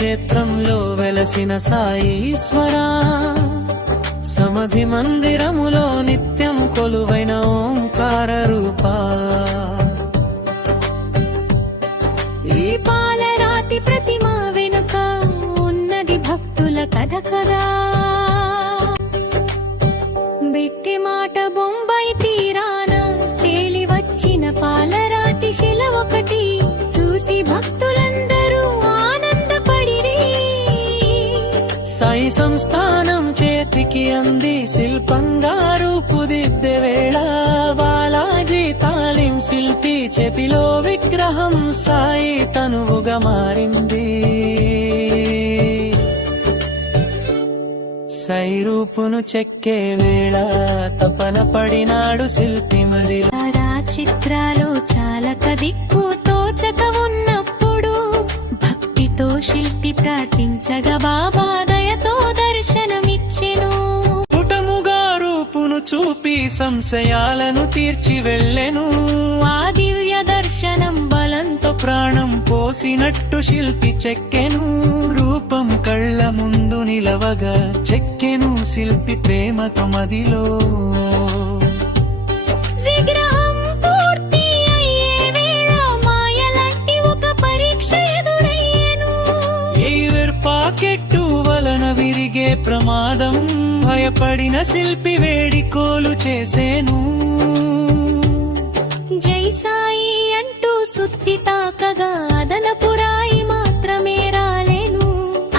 క్షేత్రంలో వెలసిన సాయీశ్వరా, సమాధి మందిరములో నిత్యం కొలువైన ఓంకార రూపా. ఈ పాలరాతి ప్రతిమ వెనుక ఉన్నది భక్తుల కథ కదా. బిట్టి మాట బొంబాయి తీరాన తేలి వచ్చిన పాలరాతి శిల ఒకటి చూసి భక్తులందరూ ఆనందపడిరి. సాయి సంస్థానం చేతికి అంది శిల్పంగా రూపుదిద్దే వేళ, బాలాజీ తాళిం శిల్పి చేతిలో విగ్రహం సాయి తనువుగా మారింది. సాయి రూపును చెక్కే వేళ తపన పడినాడు శిల్పి మదిలో. చిత్రాలు చాలా కదిక్కు తోచక ఉన్నప్పుడు భక్తితో శిల్పి ప్రార్థించగా బాబా దయతో దర్శనమిచ్చెను. పుటముగా రూపును చూపి సంశయాలను తీర్చి వెళ్ళెను. ఆ దివ్య దర్శనం బలంతో ప్రాణం పోసినట్టు శిల్పి చెక్కెను. రూపం కళ్ళ ముందు నిలవగా చెక్కెను శిల్పి ప్రేమతో మదిలో. విగ్రహం పూర్తి అయ్యే వేళ మాయలాంటి ఒక పరీక్ష ఎదురయ్యేను. ఎయిర్ పాకెట్టు వలన విరిగే ప్రమాదం భయపడిన శిల్పి వేడికోలు చేసేను. జై సాయి అంటూ సుత్తి తాకగా అదనపు రాయి మాత్రమే రాలేను.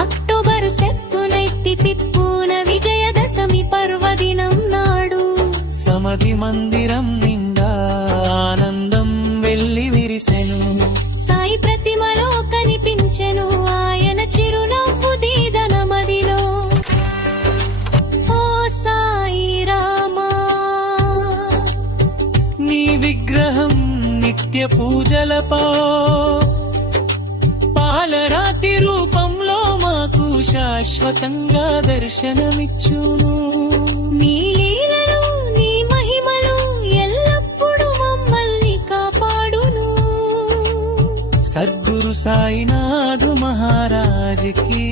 అక్టోబర్ 7 విజయదశమి పర్వదినం నాడు సమాధి మందిరం నిండా ఆనందం వెళ్లి విరిసెను. సాయి ప్రతిమలో కనిపించెను ఆయన చిరునవ్వు దీదన మదిలో. ఓ సాయి రామా, నీ విగ్రహం నిత్య పూజలపో పాలరాతి రూపంలో మాకు శాశ్వతంగా దర్శనమిచ్చును. నీ లీలలు నీ మహిమలు ఎల్లప్పుడూ మమ్మల్ని కాపాడును. సద్గురు సాయినాథు మహారాజ్ కీ